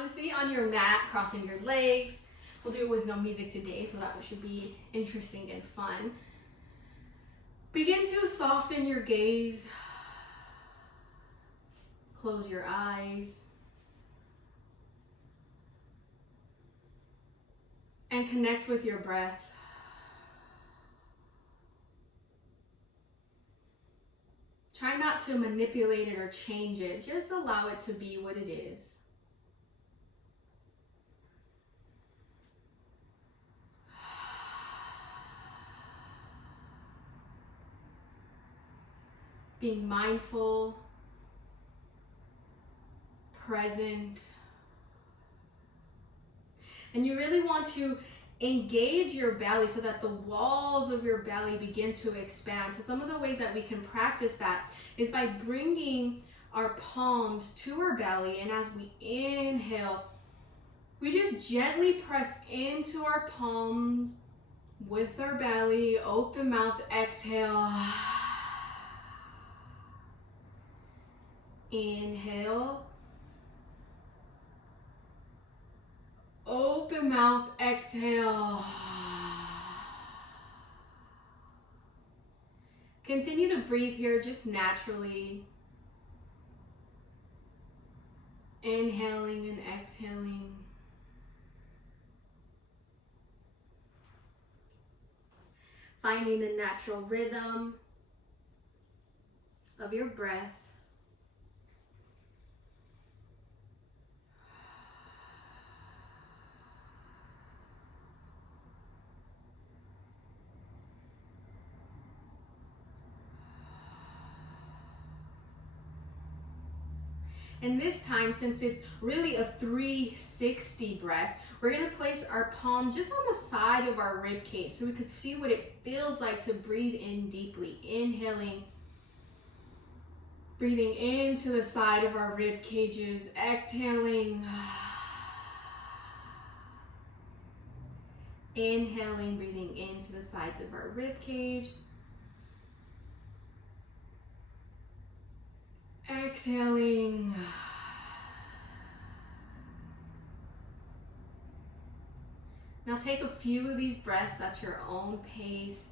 Lucy, on your mat, crossing your legs. We'll do it with no music today, so that should be interesting and fun. Begin to soften your gaze. Close your eyes. And connect with your breath. Try not to manipulate it or change it. Just allow it to be what it is. Being mindful, present. And you really want to engage your belly so that the walls of your belly begin to expand. So some of the ways that we can practice that is by bringing our palms to our belly, and as we inhale, we just gently press into our palms with our belly, open mouth, exhale. Inhale. Open mouth, exhale. Continue to breathe here just naturally. Inhaling and exhaling. Finding the natural rhythm of your breath. And this time, since it's really a 360 breath, we're gonna place our palms just on the side of our rib cage so we can see what it feels like to breathe in deeply. Inhaling, breathing into the side of our rib cages, exhaling. Inhaling, breathing into the sides of our rib cage. Exhaling. Now take a few of these breaths at your own pace.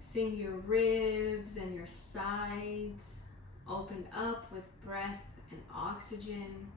Seeing your ribs and your sides open up with breath and oxygen.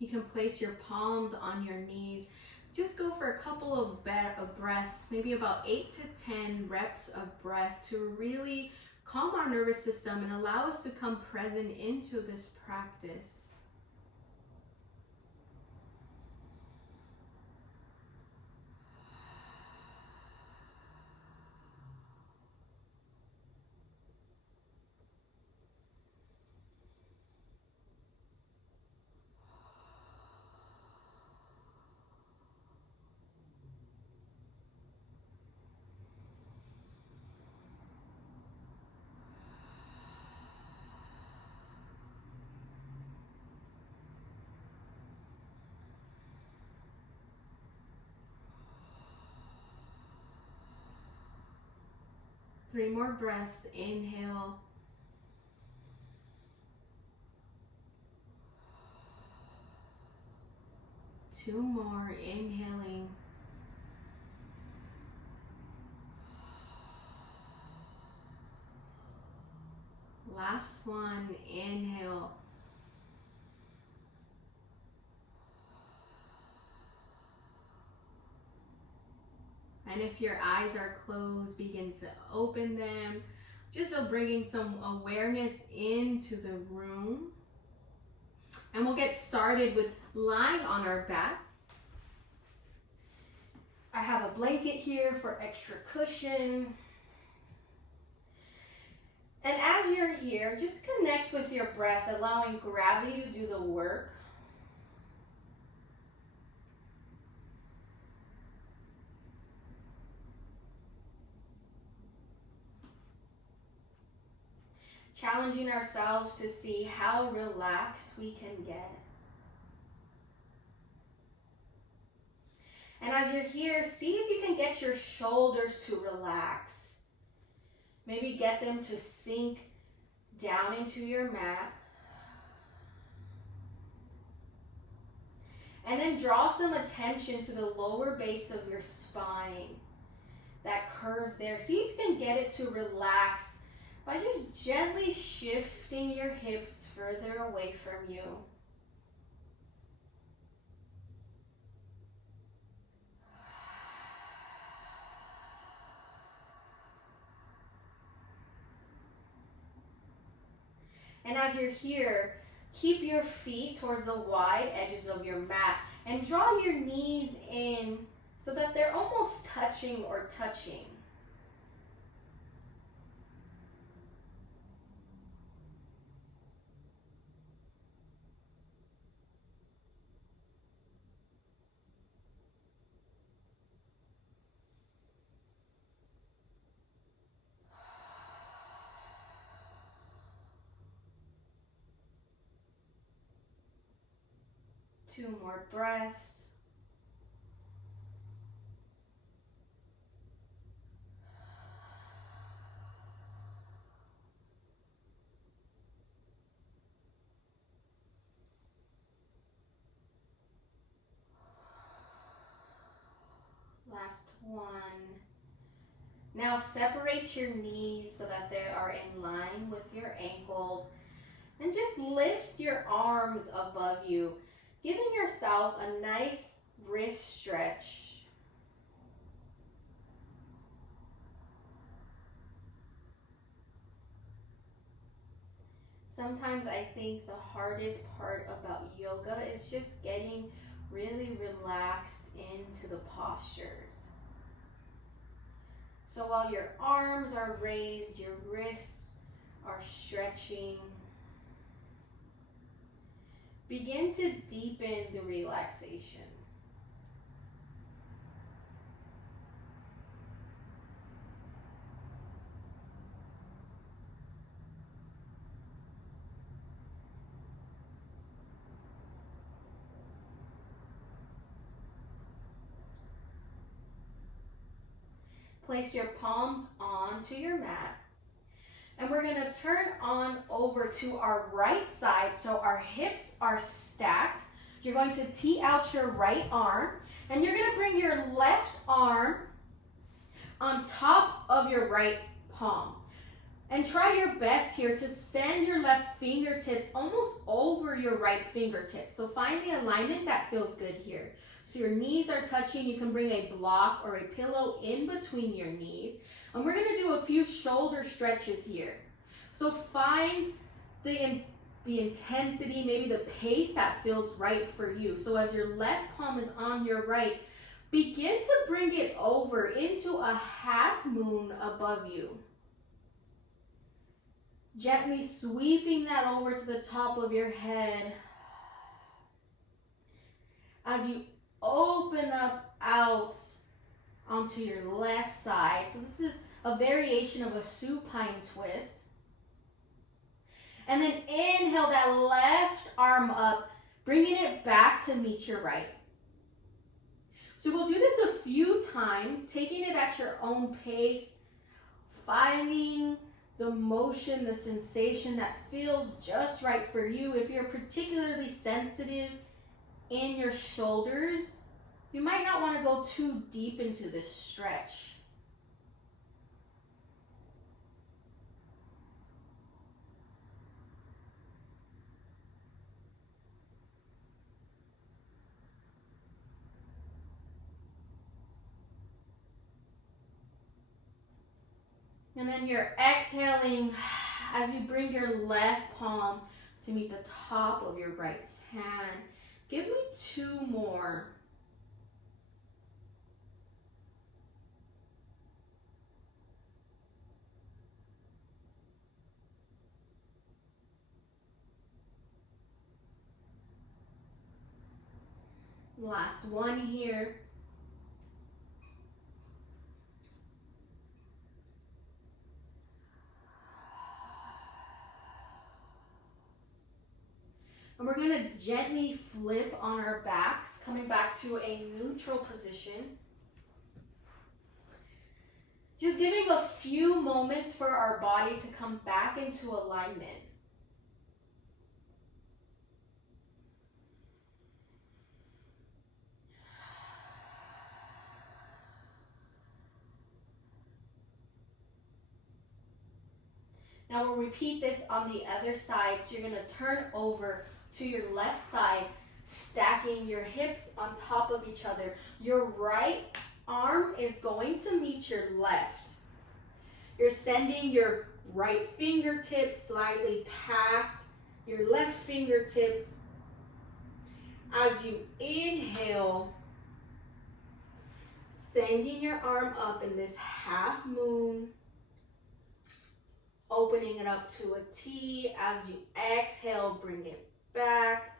You can place your palms on your knees. Just go for a couple of breaths, maybe about 8 to 10 reps of breath to really calm our nervous system and allow us to come present into this practice. Three more breaths. Inhale. Two more. Inhaling. Last one. Inhale. And if your eyes are closed, begin to open them. Just so bringing some awareness into the room. And we'll get started with lying on our backs. I have a blanket here for extra cushion. And as you're here, just connect with your breath, allowing gravity to do the work. Challenging ourselves to see how relaxed we can get. And as you're here, see if you can get your shoulders to relax. Maybe get them to sink down into your mat. And then draw some attention to the lower base of your spine, that curve there. See if you can get it to relax by just gently shifting your hips further away from you. And as you're here, keep your feet towards the wide edges of your mat and draw your knees in so that they're almost touching or touching. Two more breaths. Last one. Now separate your knees so that they are in line with your ankles. And just lift your arms above you, giving yourself a nice wrist stretch. Sometimes I think the hardest part about yoga is just getting really relaxed into the postures. So while your arms are raised, your wrists are stretching, begin to deepen the relaxation. Place your palms onto your mat. And we're going to turn on over to our right side so our hips are stacked. You're going to tee out your right arm and you're going to bring your left arm on top of your right palm. And try your best here to send your left fingertips almost over your right fingertips. So find the alignment that feels good here. So your knees are touching. You can bring a block or a pillow in between your knees. And we're going to do a few shoulder stretches here. So find the intensity, maybe the pace that feels right for you. So as your left palm is on your right, begin to bring it over into a half moon above you. Gently sweeping that over to the top of your head. As you open up out onto your left side. So this is a variation of a supine twist. And then inhale that left arm up, bringing it back to meet your right. So we'll do this a few times, taking it at your own pace, finding the motion, the sensation that feels just right for you. If you're particularly sensitive in your shoulders, you might not want to go too deep into this stretch. And then you're exhaling as you bring your left palm to meet the top of your right hand. Give me two more. Last one here. And we're gonna gently flip on our backs, coming back to a neutral position. Just giving a few moments for our body to come back into alignment. Now we'll repeat this on the other side. So you're gonna turn over to your left side, stacking your hips on top of each other. Your right arm is going to meet your left. You're sending your right fingertips slightly past your left fingertips. As you inhale, sending your arm up in this half moon, opening it up to a T. As you exhale, bring it back.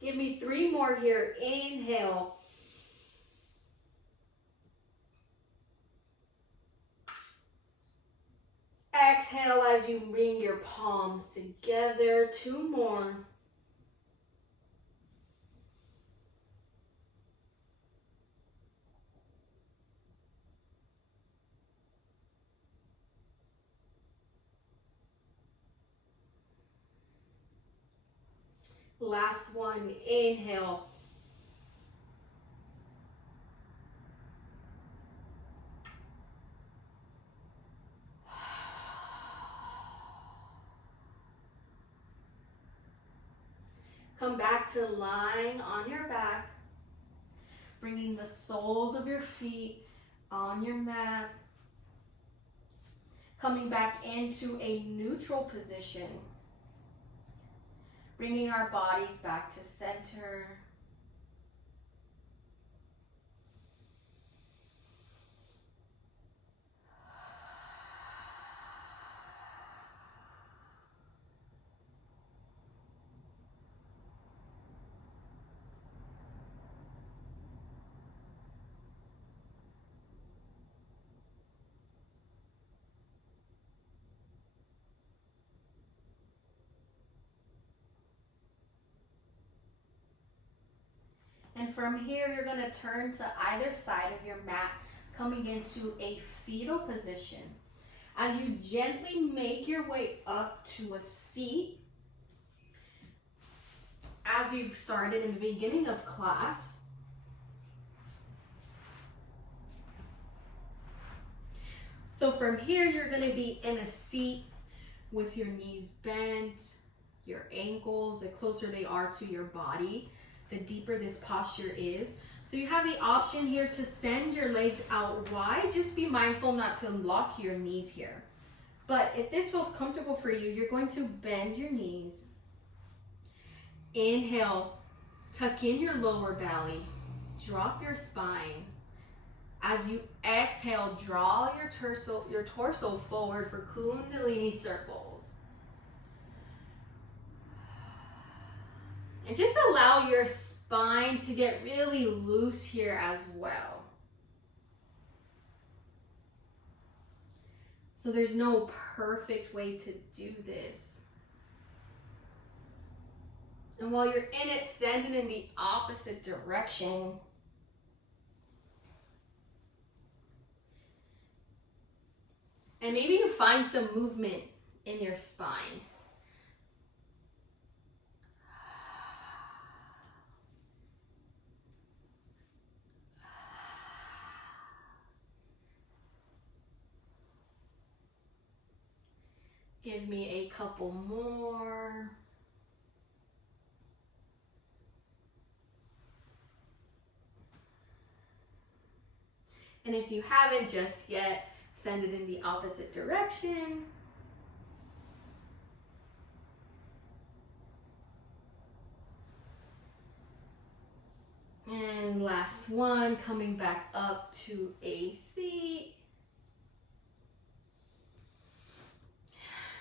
Give me 3 more here. Inhale. Exhale as you bring your palms together. 2 more. Last one. Inhale. Come back to lying on your back, bringing the soles of your feet on your mat, coming back into a neutral position, bringing our bodies back to center. And from here, you're gonna turn to either side of your mat, coming into a fetal position. As you gently make your way up to a seat, as we started in the beginning of class, so from here, you're gonna be in a seat with your knees bent, your ankles, the closer they are to your body, the deeper this posture is. So you have the option here to send your legs out wide. Just be mindful not to lock your knees here. But if this feels comfortable for you, you're going to bend your knees. Inhale, tuck in your lower belly, drop your spine. As you exhale, draw your torso forward for Kundalini circles. And just allow your spine to get really loose here as well. So there's no perfect way to do this. And while you're in it, send it in the opposite direction. And maybe you find some movement in your spine. Give me a couple more. And if you haven't just yet, send it in the opposite direction. And last one, coming back up to a seat.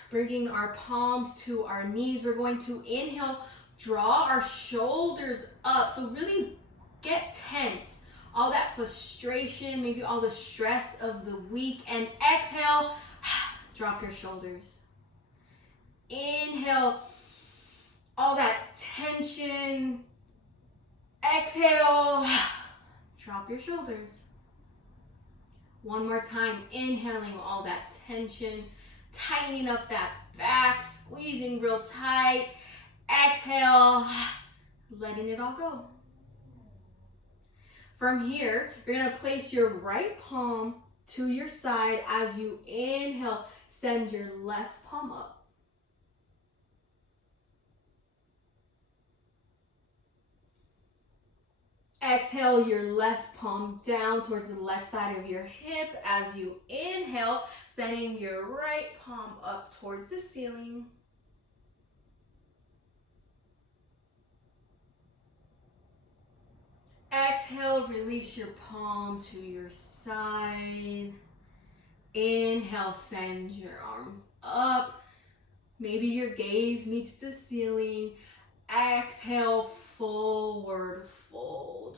Bringing our palms to our knees. We're going to inhale, draw our shoulders up. So really get tense. All that frustration, maybe all the stress of the week. And exhale, drop your shoulders. Inhale, all that tension. Exhale, drop your shoulders. One more time, inhaling all that tension. Tightening up that back, squeezing real tight. Exhale, letting it all go. From here, you're gonna place your right palm to your side as you inhale. Send your left palm up. Exhale your left palm down towards the left side of your hip as you inhale. Sending your right palm up towards the ceiling. Exhale, release your palm to your side. Inhale, send your arms up. Maybe your gaze meets the ceiling. Exhale, forward fold.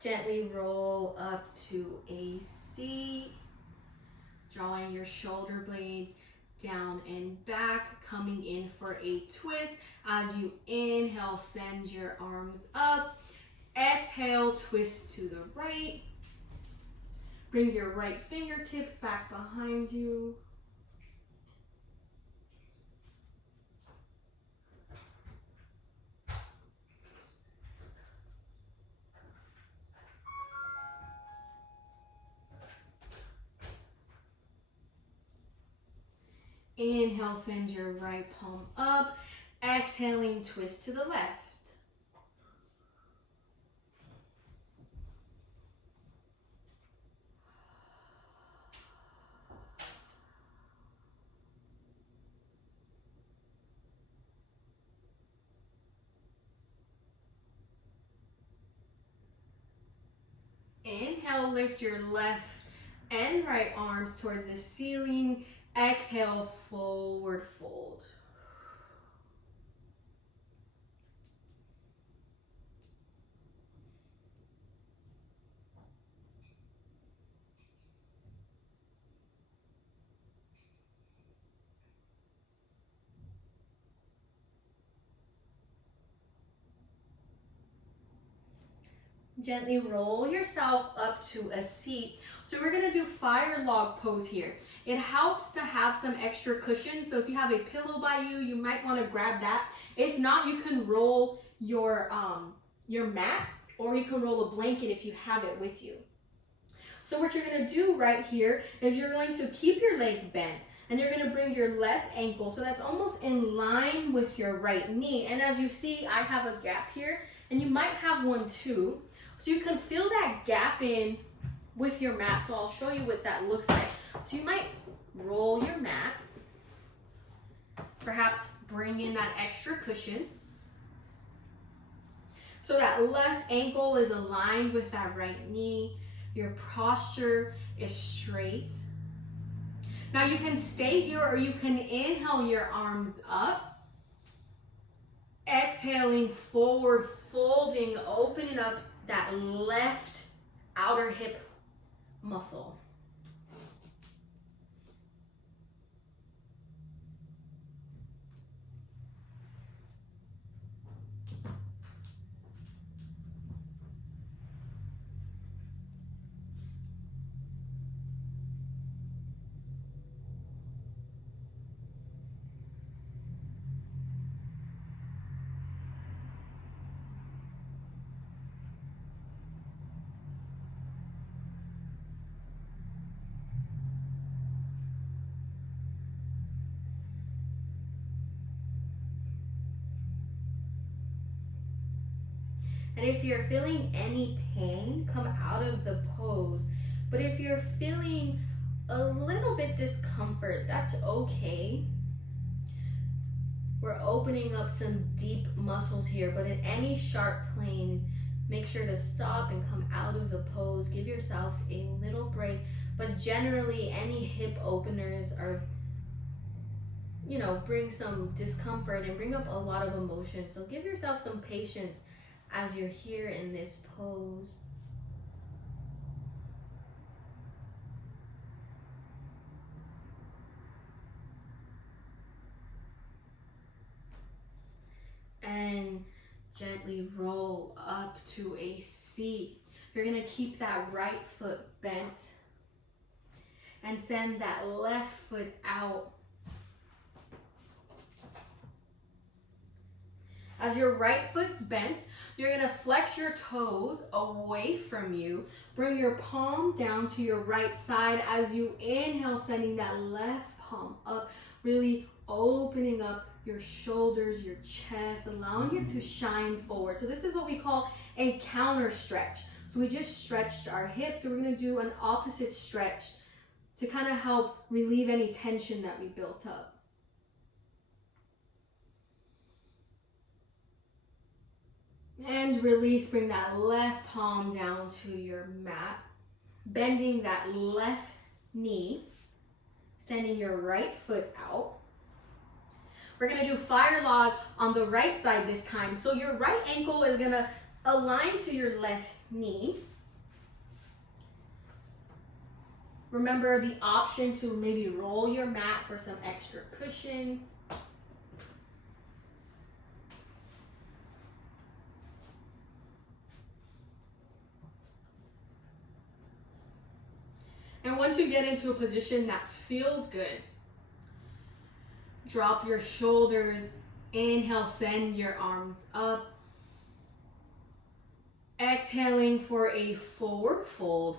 Gently roll up to a seat, drawing your shoulder blades down and back, coming in for a twist. As you inhale, send your arms up. Exhale, twist to the right. Bring your right fingertips back behind you. Inhale, send your right palm up. Exhaling, twist to the left. Inhale, lift your left and right arms towards the ceiling. Exhale, forward fold. Gently roll yourself up to a seat. So we're gonna do fire log pose here. It helps to have some extra cushion. So if you have a pillow by you, you might wanna grab that. If not, you can roll your mat, or you can roll a blanket if you have it with you. So what you're gonna do right here is you're going to keep your legs bent, and you're gonna bring your left ankle, so that's almost in line with your right knee. And as you see, I have a gap here, and you might have one too. So you can fill that gap in with your mat. So I'll show you what that looks like. So you might roll your mat, perhaps bring in that extra cushion. So that left ankle is aligned with that right knee. Your posture is straight. Now you can stay here, or you can inhale your arms up. Exhaling, forward folding, opening up that left outer hip muscle. And if you're feeling any pain, come out of the pose. But if you're feeling a little bit discomfort, that's okay. We're opening up some deep muscles here, but in any sharp plane, make sure to stop and come out of the pose. Give yourself a little break. But generally, any hip openers are, bring some discomfort and bring up a lot of emotion. So give yourself some patience as you're here in this pose. And gently roll up to a C. You're gonna keep that right foot bent and send that left foot out. As your right foot's bent, you're gonna flex your toes away from you. Bring your palm down to your right side as you inhale, sending that left palm up, really opening up your shoulders, your chest, allowing it to shine forward. So this is what we call a counter stretch. So we just stretched our hips, so we're gonna do an opposite stretch to kind of help relieve any tension that we built up. And release, bring that left palm down to your mat, bending that left knee, sending your right foot out. We're gonna do fire log on the right side this time. So your right ankle is gonna align to your left knee. Remember the option to maybe roll your mat for some extra cushion. And once you get into a position that feels good, drop your shoulders, inhale, send your arms up. Exhaling for a forward fold.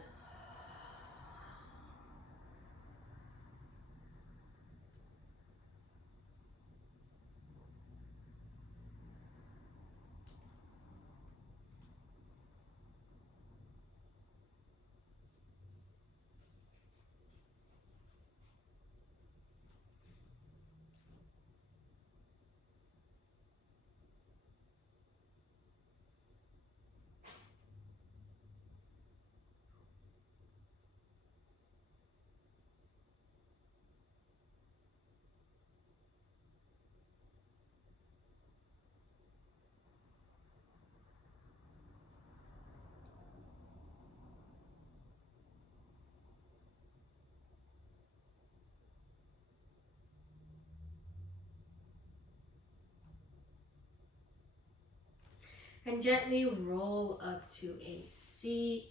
And gently roll up to a seat.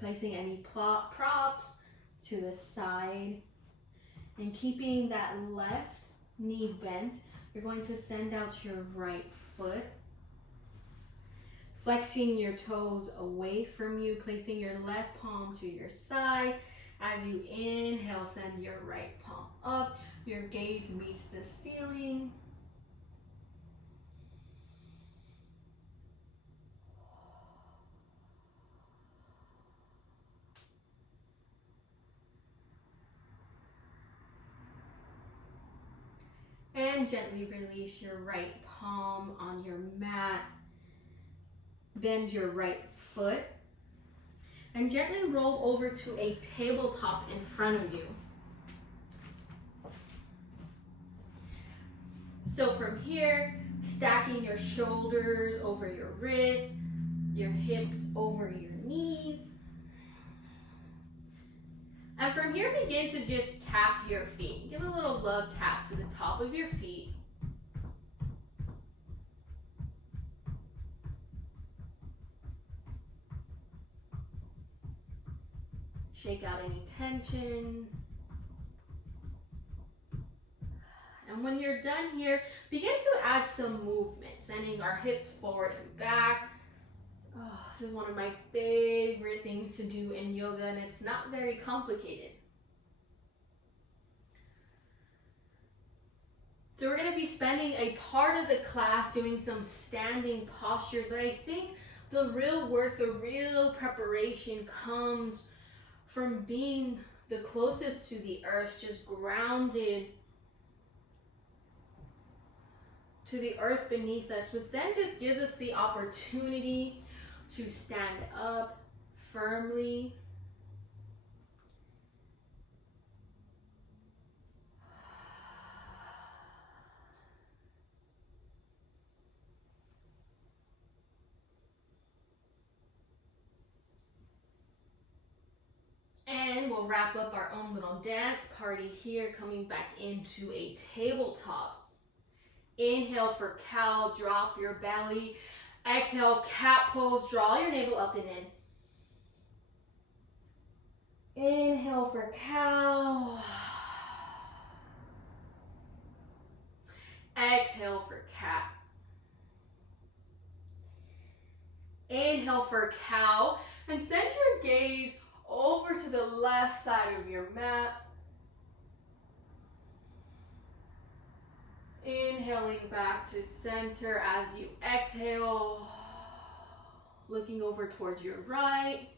Placing any props to the side. And keeping that left knee bent, you're going to send out your right foot. Flexing your toes away from you, placing your left palm to your side. As you inhale, send your right palm up. Your gaze meets the ceiling. And gently release your right palm on your mat. Bend your right foot. And gently roll over to a tabletop in front of you. So from here, stacking your shoulders over your wrists, your hips over your knees. And from here, begin to just tap your feet. Give a little love tap to the top of your feet. Shake out any tension. And when you're done here, begin to add some movement, sending our hips forward and back. Oh, this is one of my favorite things to do in yoga, and it's not very complicated. So we're going to be spending a part of the class doing some standing postures, but I think the real work, the real preparation comes from being the closest to the earth, just grounded to the earth beneath us, which then just gives us the opportunity to stand up firmly. And we'll wrap up our own little dance party here, coming back into a tabletop. Inhale for cow, drop your belly. Exhale, cat pose, draw your navel up and in. Inhale for cow. Exhale for cat. Inhale for cow. And send your gaze over to the left side of your mat. Inhaling back to center as you exhale, looking over towards your right.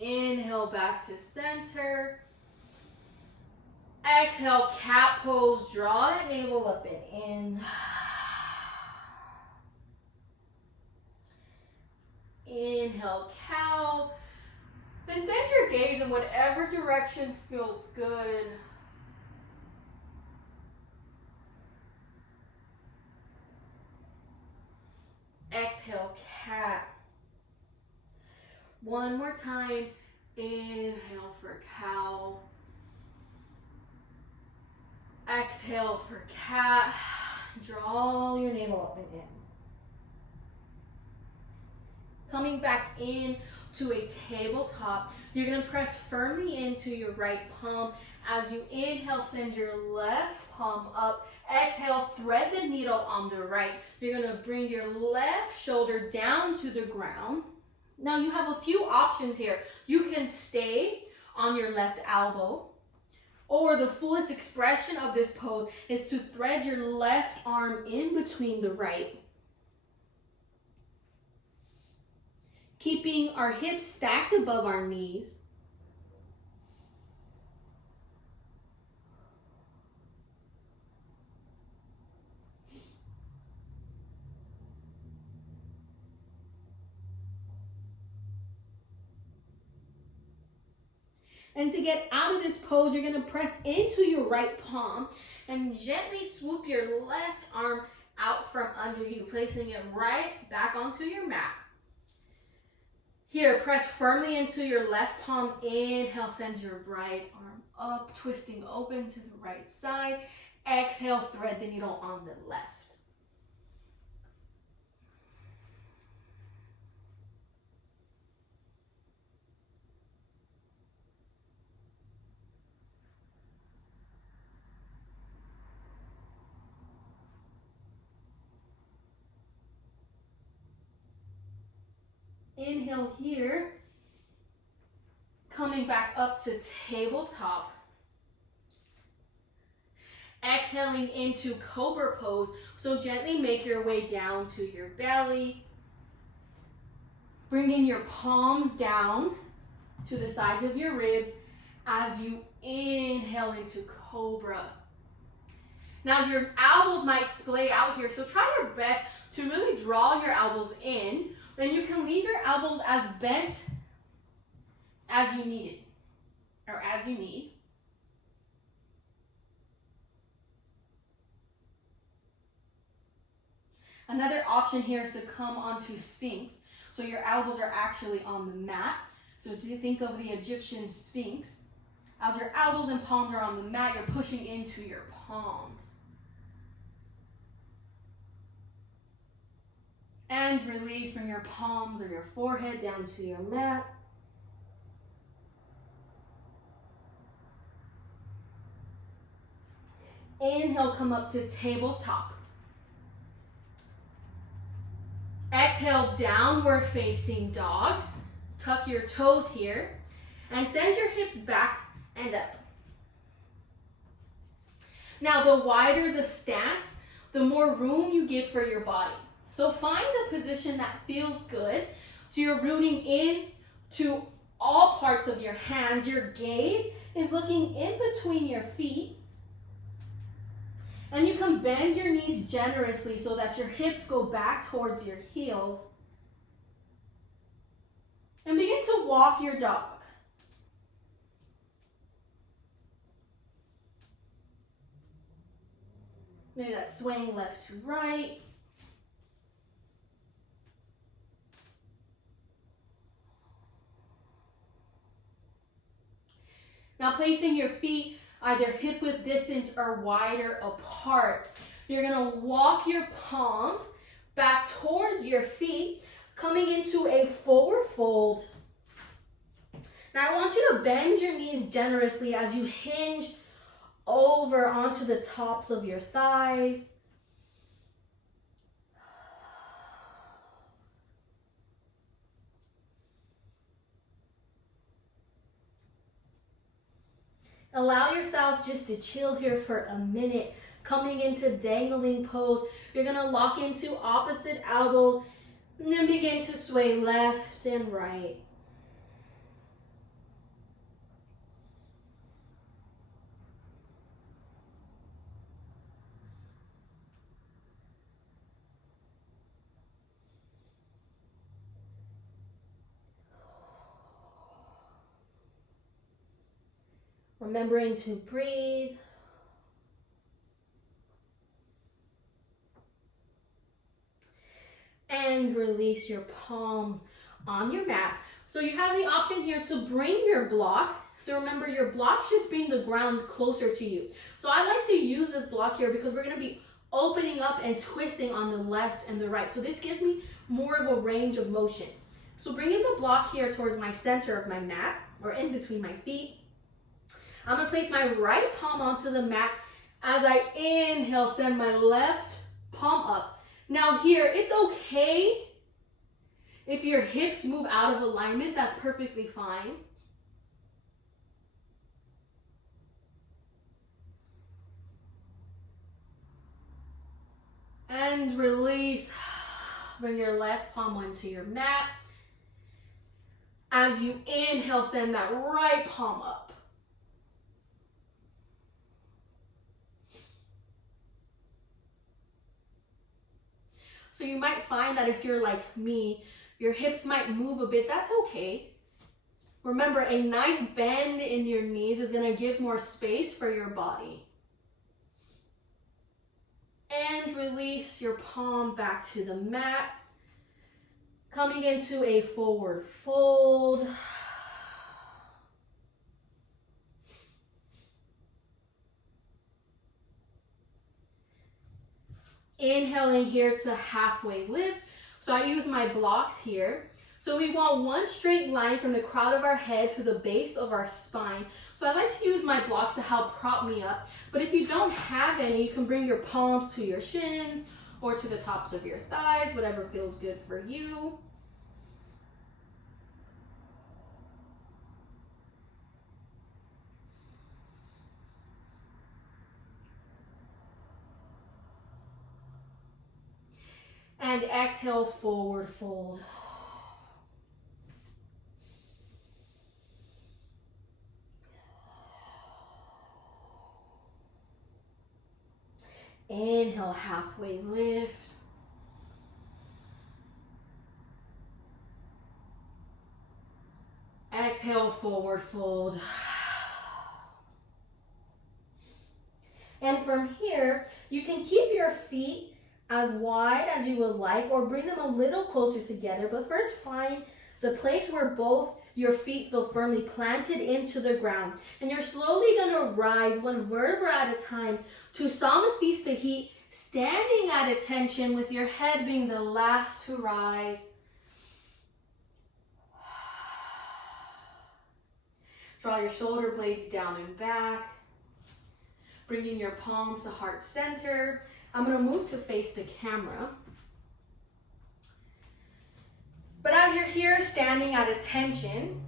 Inhale back to center. Exhale, cat pose, draw that navel up and in. Inhale, cow. And send your gaze in whatever direction feels good. Exhale, cat. One more time. Inhale for cow. Exhale for cat. Draw your navel up and in. Coming back in to a tabletop, you're going to press firmly into your right palm. As you inhale, send your left palm up. Exhale, thread the needle on the right. You're going to bring your left shoulder down to the ground. Now you have a few options here. You can stay on your left elbow, or the fullest expression of this pose is to thread your left arm in between the right. Keeping our hips stacked above our knees. And to get out of this pose, you're going to press into your right palm and gently swoop your left arm out from under you, placing it right back onto your mat. Here, press firmly into your left palm. Inhale, send your right arm up, twisting open to the right side. Exhale, thread the needle on the left. Inhale here, coming back up to tabletop. Exhaling into cobra pose, so gently make your way down to your belly. Bringing your palms down to the sides of your ribs as you inhale into cobra. Now your elbows might splay out here, so try your best to really draw your elbows in. Then you can leave your elbows as bent as you need it, or as you need. Another option here is to come onto Sphinx. So your elbows are actually on the mat. So if you think of the Egyptian Sphinx, as your elbows and palms are on the mat, you're pushing into your palms. And release from your palms or your forehead down to your mat. Inhale, come up to tabletop. Exhale, downward facing dog. Tuck your toes here and send your hips back and up. Now, the wider the stance, the more room you give for your body. So find a position that feels good. So you're rooting in to all parts of your hands. Your gaze is looking in between your feet. And you can bend your knees generously so that your hips go back towards your heels. And begin to walk your dog. Maybe that's swaying left to right. Now placing your feet either hip width distance or wider apart. You're gonna walk your palms back towards your feet, coming into a forward fold. Now I want you to bend your knees generously as you hinge over onto the tops of your thighs. Allow yourself just to chill here for a minute, coming into dangling pose. You're gonna lock into opposite elbows and then begin to sway left and right. Remembering to breathe. And release your palms on your mat. So you have the option here to bring your block. So remember, your block should bring the ground closer to you. So I like to use this block here because we're going to be opening up and twisting on the left and the right. So this gives me more of a range of motion. So bringing the block here towards my center of my mat or in between my feet. I'm gonna place my right palm onto the mat. As I inhale, send my left palm up. Now here, it's okay if your hips move out of alignment, that's perfectly fine. And release. Bring your left palm onto your mat. As you inhale, send that right palm up. So you might find that if you're like me, your hips might move a bit. That's okay. Remember, a nice bend in your knees is going to give more space for your body. And release your palm back to the mat. Coming into a forward fold. Inhaling here to halfway lift. So I use my blocks here. So we want one straight line from the crown of our head to the base of our spine. So I like to use my blocks to help prop me up. But if you don't have any, you can bring your palms to your shins or to the tops of your thighs, whatever feels good for you. And exhale, forward fold. Inhale, halfway lift. Exhale, forward fold. And from here, you can keep your feet as wide as you would like or bring them a little closer together. But first find the place where both your feet feel firmly planted into the ground. And you're slowly going to rise one vertebra at a time to Samasthiti, standing at attention with your head being the last to rise. Draw your shoulder blades down and back. Bringing your palms to heart center. I'm going to move to face the camera. But as you're here standing at attention,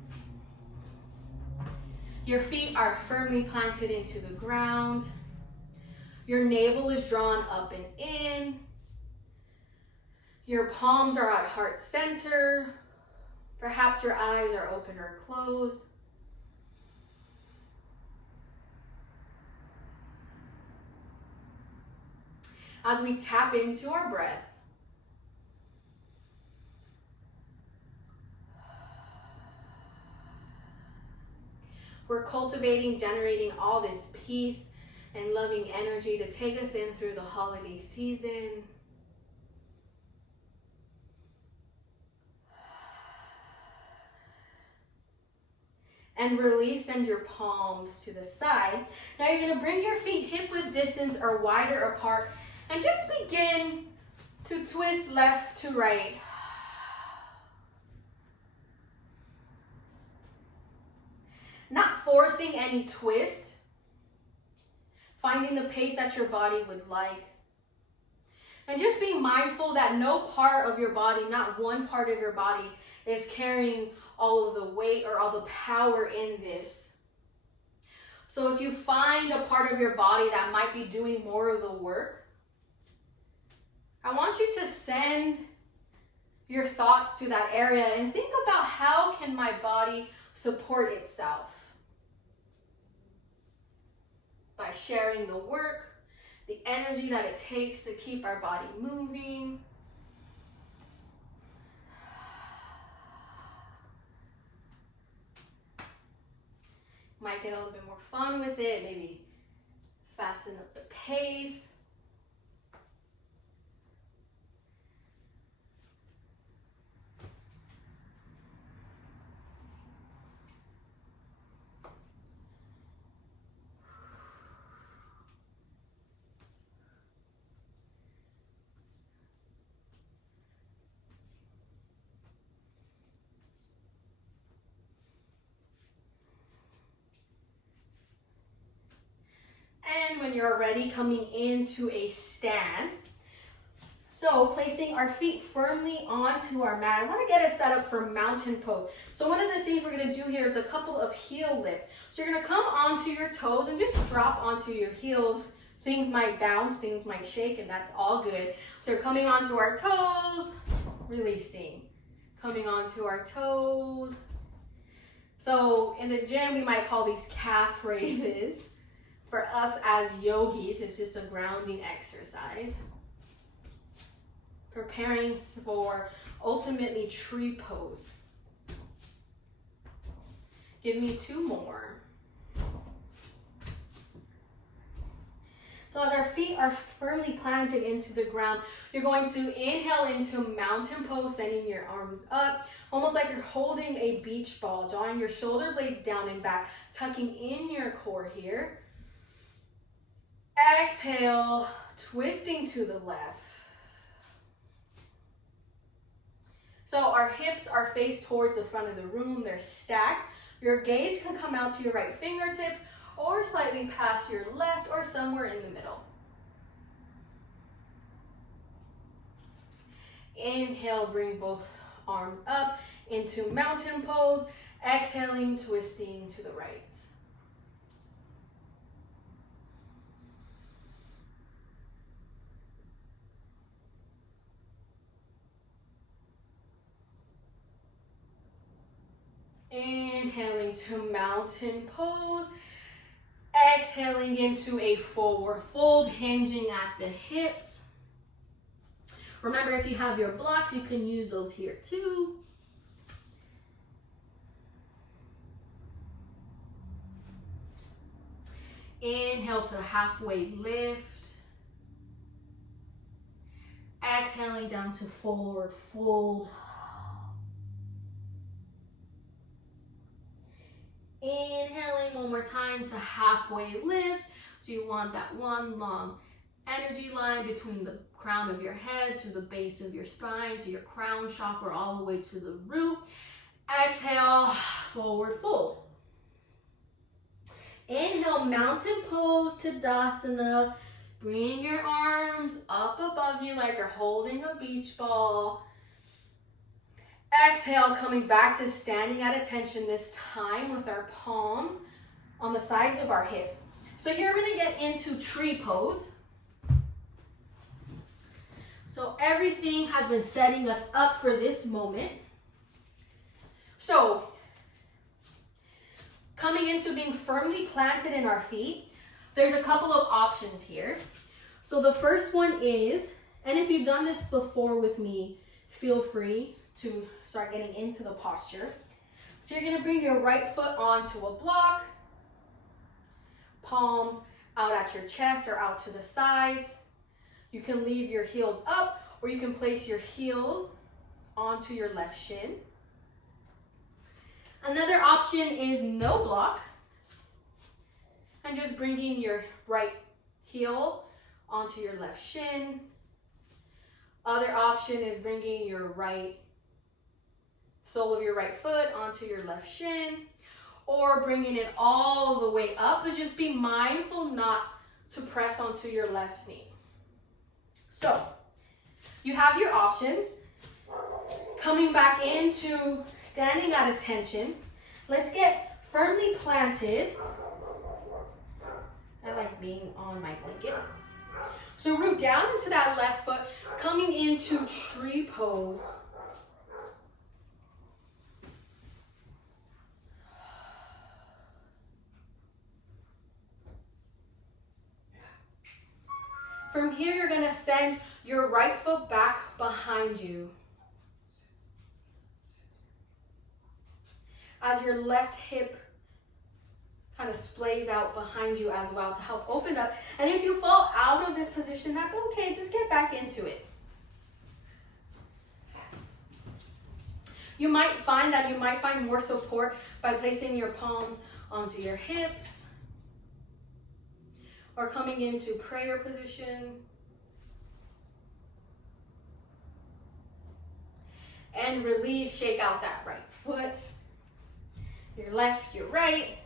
your feet are firmly planted into the ground. Your navel is drawn up and in. Your palms are at heart center. Perhaps your eyes are open or closed. As we tap into our breath, we're cultivating, generating all this peace and loving energy to take us in through the holiday season. And release, send your palms to the side. Now you're gonna bring your feet hip width distance or wider apart and just begin to twist left to right. Not forcing any twist, finding the pace that your body would like. And just being mindful that no part of your body, not one part of your body, is carrying all of the weight or all the power in this. So if you find a part of your body that might be doing more of the work, I want you to send your thoughts to that area and think about, how can my body support itself? By sharing the work, the energy that it takes to keep our body moving. Might get a little bit more fun with it, maybe fasten up the pace. And when you're ready, coming into a stand. So placing our feet firmly onto our mat. I want to get it set up for mountain pose. So one of the things we're going to do here is a couple of heel lifts. So you're going to come onto your toes and just drop onto your heels. Things might bounce, things might shake, and that's all good. So you're coming onto our toes, releasing. Coming onto our toes. So in the gym, we might call these calf raises. For us as yogis, it's just a grounding exercise. Preparing for ultimately tree pose. Give me 2 more. So as our feet are firmly planted into the ground, you're going to inhale into mountain pose, sending your arms up, almost like you're holding a beach ball, drawing your shoulder blades down and back, tucking in your core here. Exhale, twisting to the left. So our hips are faced towards the front of the room. They're stacked. Your gaze can come out to your right fingertips or slightly past your left or somewhere in the middle. Inhale, bring both arms up into mountain pose. Exhaling, twisting to the right. Inhaling to mountain pose. Exhaling into a forward fold, hinging at the hips. Remember, if you have your blocks, you can use those here too. Inhale to halfway lift. Exhaling down to forward fold. Inhaling one more time to halfway lift. So you want that one long energy line between the crown of your head to the base of your spine, to your crown chakra, all the way to the root. Exhale, forward fold. Inhale, mountain pose, Tadasana. Bring your arms up above you like you're holding a beach ball. Exhale, coming back to standing at attention this time with our palms on the sides of our hips. So here we're going to get into tree pose. So everything has been setting us up for this moment. So coming into being firmly planted in our feet, there's a couple of options here. So the first one is, and if you've done this before with me, feel free to start getting into the posture. So you're gonna bring your right foot onto a block, palms out at your chest or out to the sides. You can leave your heels up, or you can place your heels onto your left shin. Another option is no block, and just bringing your right heel onto your left shin. Other option is bringing your right sole of your right foot onto your left shin, or bringing it all the way up, but just be mindful not to press onto your left knee. So you have your options. Coming back into standing at attention, let's get firmly planted. I like being on my blanket. So root down into that left foot, coming into tree pose. From here, you're gonna send your right foot back behind you, as your left hip kind of splays out behind you as well to help open up. And if you fall out of this position, that's okay, just get back into it. You might find that you might find more support by placing your palms onto your hips, or coming into prayer position. And release, shake out that right foot. Your left, your right.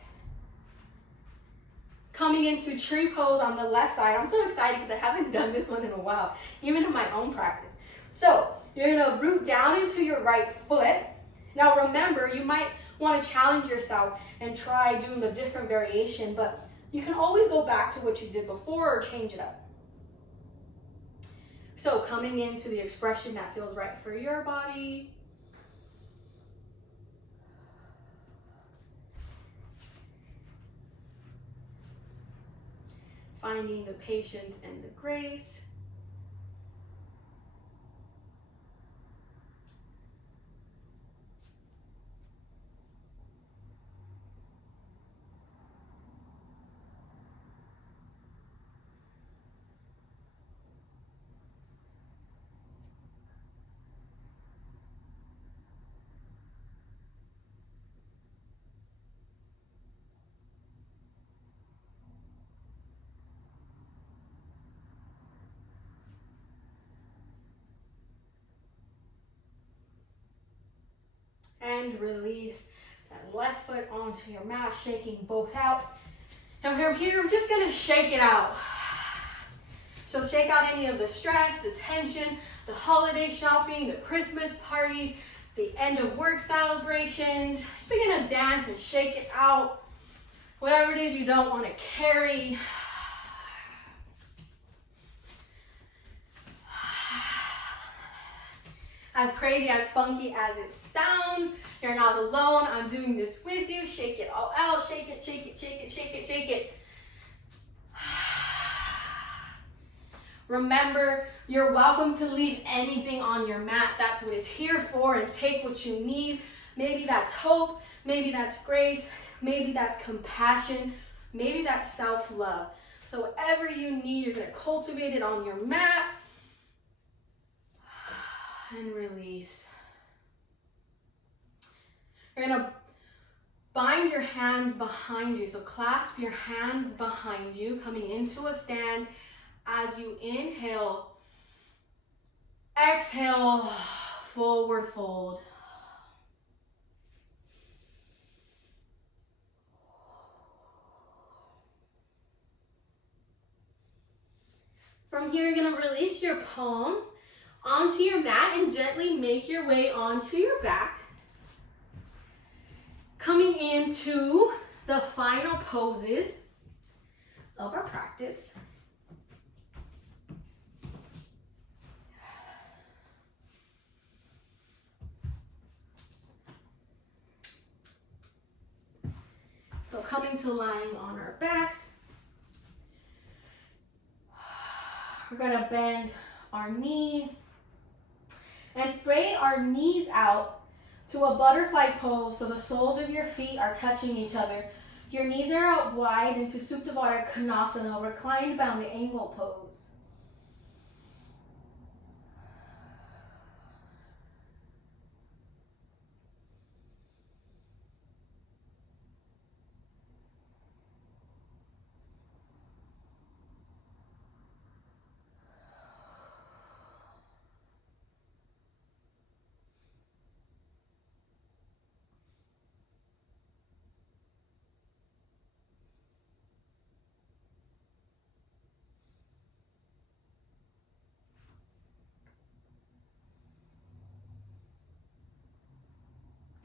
Coming into tree pose on the left side. I'm so excited because I haven't done this one in a while, even in my own practice. So you're gonna root down into your right foot. Now remember, you might want to challenge yourself and try doing a different variation, but you can always go back to what you did before or change it up. So coming into the expression that feels right for your body. Finding the patience and the grace. And release that left foot onto your mat, shaking both out. And from here, I'm just gonna shake it out. So shake out any of the stress, the tension, the holiday shopping, the Christmas parties, the end of work celebrations. Just begin to dance and shake it out. Whatever it is you don't want to carry. As crazy, as funky as it sounds, you're not alone. I'm doing this with you. Shake it all out. Shake it, shake it, shake it, shake it, shake it. Remember, you're welcome to leave anything on your mat. That's what it's here for, and take what you need. Maybe that's hope. Maybe that's grace. Maybe that's compassion. Maybe that's self-love. So whatever you need, you're going to cultivate it on your mat. And release. You're gonna bind your hands behind you. So clasp your hands behind you, coming into a stand. As you inhale, exhale, forward fold. From here, you're gonna release your palms onto your mat and gently make your way onto your back. Coming into the final poses of our practice. So coming to lying on our backs. We're gonna bend our knees and spread our knees out to a butterfly pose so the soles of your feet are touching each other. Your knees are out wide into Supta Baddha Konasana, reclined bound angle pose.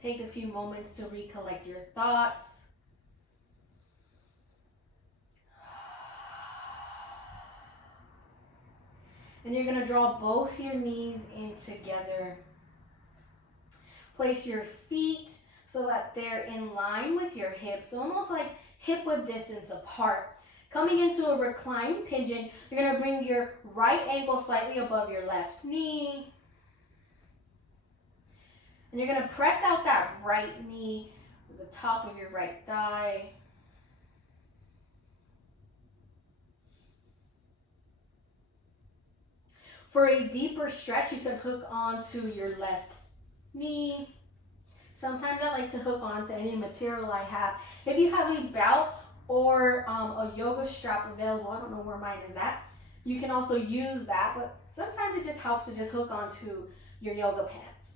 Take a few moments to recollect your thoughts. And you're going to draw both your knees in together. Place your feet so that they're in line with your hips, almost like hip-width distance apart. Coming into a reclined pigeon, you're going to bring your right ankle slightly above your left knee. And you're going to press out that right knee with the top of your right thigh. For a deeper stretch, you can hook onto your left knee. Sometimes I like to hook onto any material I have. If you have a belt or a yoga strap available, I don't know where mine is at, you can also use that, but sometimes it just helps to just hook onto your yoga pants.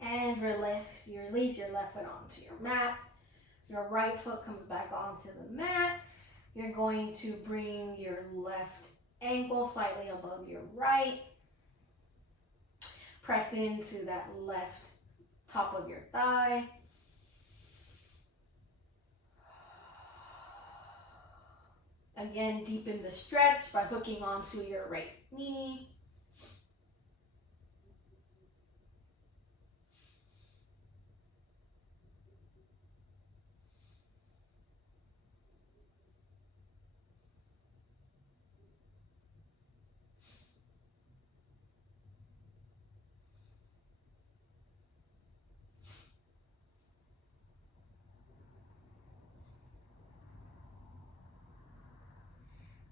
And release your left foot onto your mat. Your right foot comes back onto the mat. You're going to bring your left ankle slightly above your right. Press into that left top of your thigh. Again, deepen the stretch by hooking onto your right knee.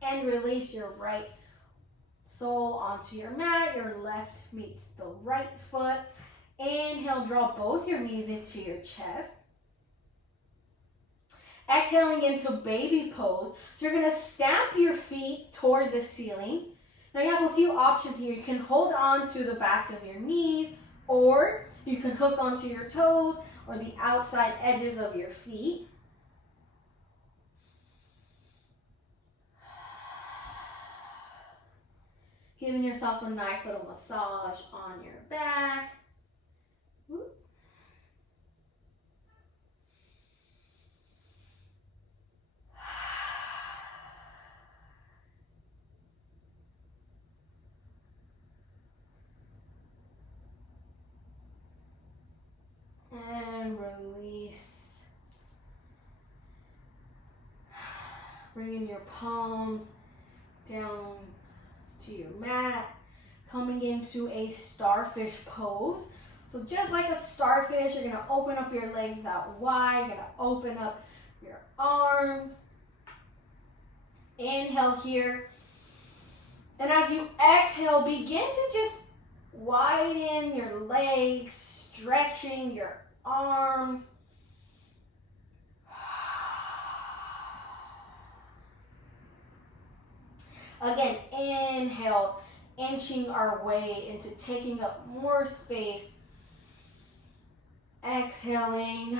And release your right sole onto your mat. Your left meets the right foot. Inhale, draw both your knees into your chest. Exhaling into baby pose. So you're going to stamp your feet towards the ceiling. Now you have a few options here. You can hold on to the backs of your knees, or you can hook onto your toes or the outside edges of your feet. Giving yourself a nice little massage on your back. And release. Bringing your palms down to your mat, coming into a starfish pose. So just like a starfish, you're going to open up your legs out wide. You're going to open up your arms. Inhale here. And as you exhale, begin to just widen your legs, stretching your arms. Again, inhale, inching our way into taking up more space. Exhaling.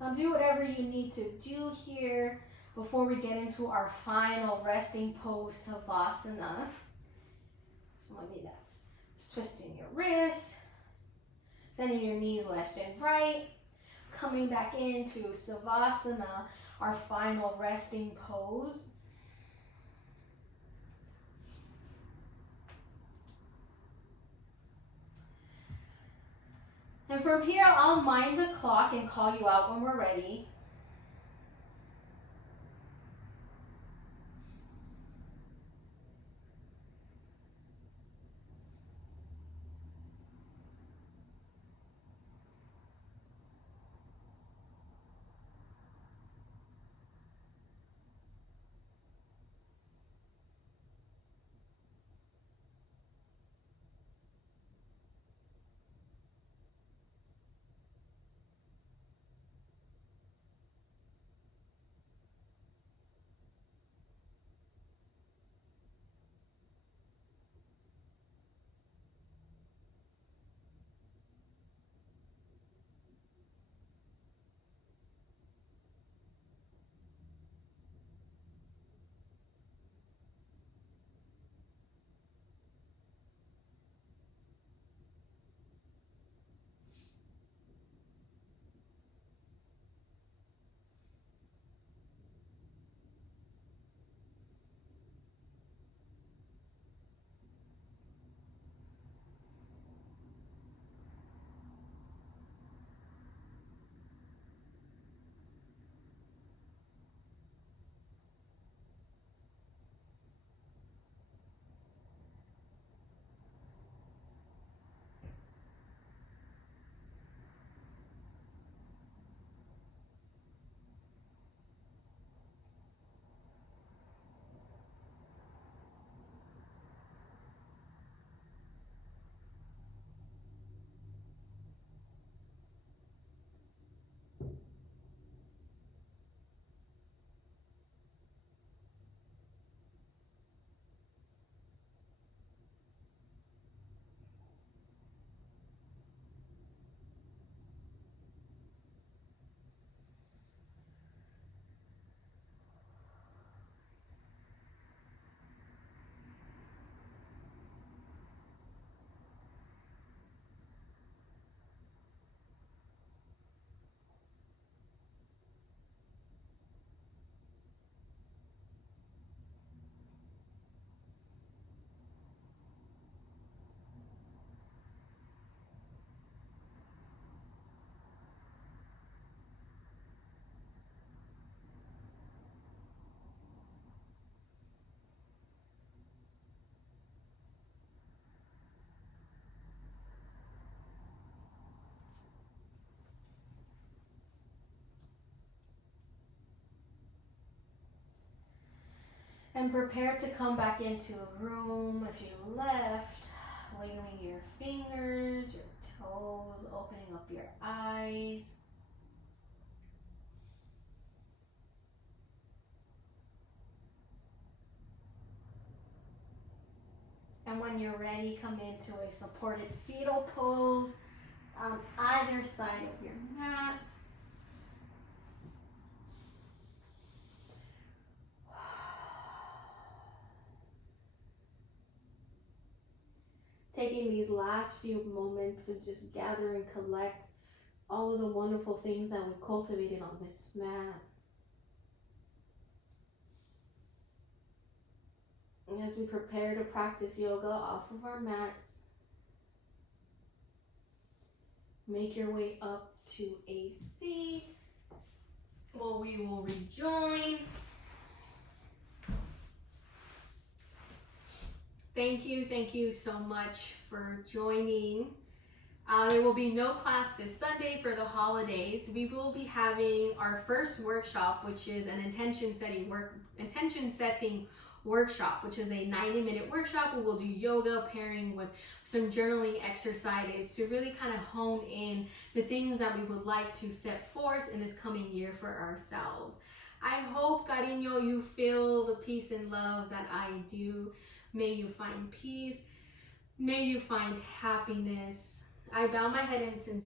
Now do whatever you need to do here before we get into our final resting pose, Savasana. So maybe that's twisting your wrists, sending your knees left and right, coming back into Savasana, our final resting pose. And from here, I'll mind the clock and call you out when we're ready. And prepare to come back into a room if you left, wiggling your fingers, your toes, opening up your eyes. And when you're ready, come into a supported fetal pose on either side of your mat. Taking these last few moments to just gather and collect all of the wonderful things that we cultivated on this mat. And as we prepare to practice yoga off of our mats, make your way up to a seat. Well, we will rejoin. Thank you so much for joining. There will be no class this Sunday for the holidays. We will be having our first workshop, which is an intention setting workshop, which is a 90-minute workshop. We will do yoga pairing with some journaling exercises to really kind of hone in the things that we would like to set forth in this coming year for ourselves. I hope, cariño, you feel the peace and love that I do. May you find peace. May you find happiness. I bow my head in sincerity.